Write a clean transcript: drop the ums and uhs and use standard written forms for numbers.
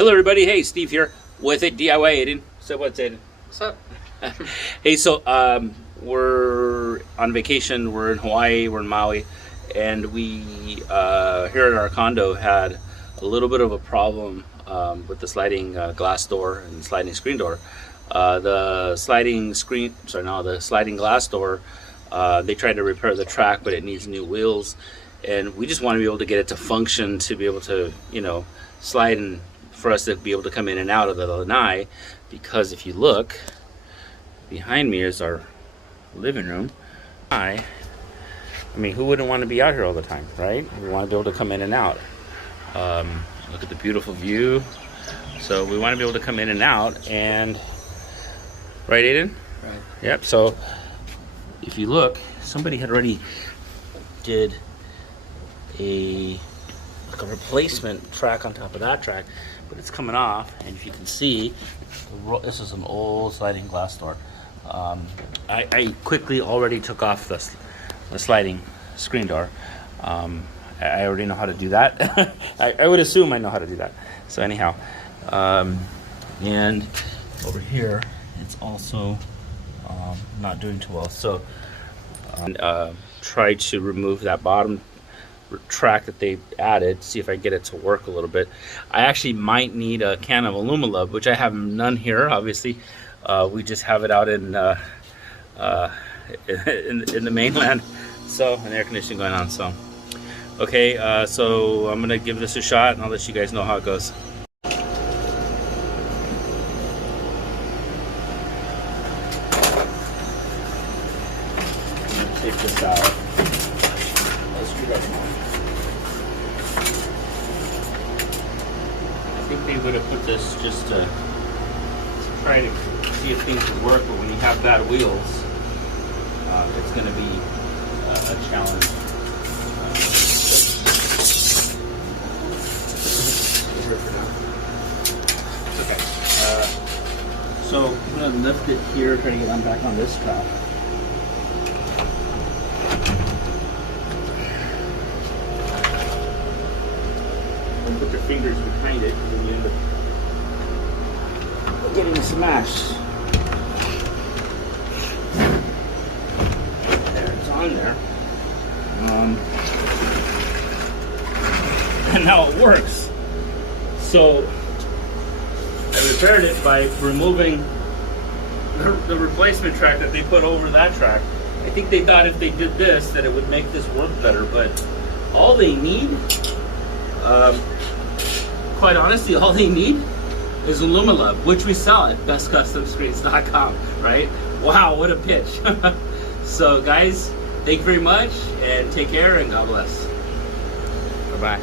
Hello everybody, hey, Steve here with a DIY Aidan. So what's Aidan? What's up? Hey, so we're on vacation, we're in Hawaii, we're in Maui, and we here at our condo had a little bit of a problem with the sliding glass door and sliding screen door. The sliding glass door, they tried to repair the track, but it needs new wheels, and we just want to be able to get it to function, to be able to, you know, slide, and for us to be able to come in and out of the lanai. Because if you look behind me is our living room. I mean, who wouldn't want to be out here all the time, right? We want to be able to come in and out. Look at the beautiful view. So we want to be able to come in and out, and right, Aidan? Right. Yep. So if you look, somebody had already did a replacement track on top of that track, but it's coming off, and if you can see, this is an old sliding glass door. I quickly already took off the sliding screen door. I already know how to do that. I would assume I know how to do that. So anyhow, and over here, it's also not doing too well. So try to remove that bottom track that they added, see if I get it to work a little bit. I actually might need a can of Alumalub, which I have none here, obviously. We just have it out in the mainland, so, and air conditioning going on. So okay, so I'm gonna give this a shot, and I'll let you guys know how it goes. I'm gonna take this out. I think they would have put this just to try to see if things would work, but when you have bad wheels, it's going to be a challenge. Okay, so I'm going to lift it here, try to get on back on this track. Put your fingers behind it, and then you end up getting smashed. There, it's on there. And now it works. So I repaired it by removing the replacement track that they put over that track. I think they thought if they did this that it would make this work better, but all they need, quite honestly, all they need is Alumalub, which we sell at bestcustomscreens.com, right? Wow, what a pitch. So guys, thank you very much, and take care, and God bless. Bye-bye.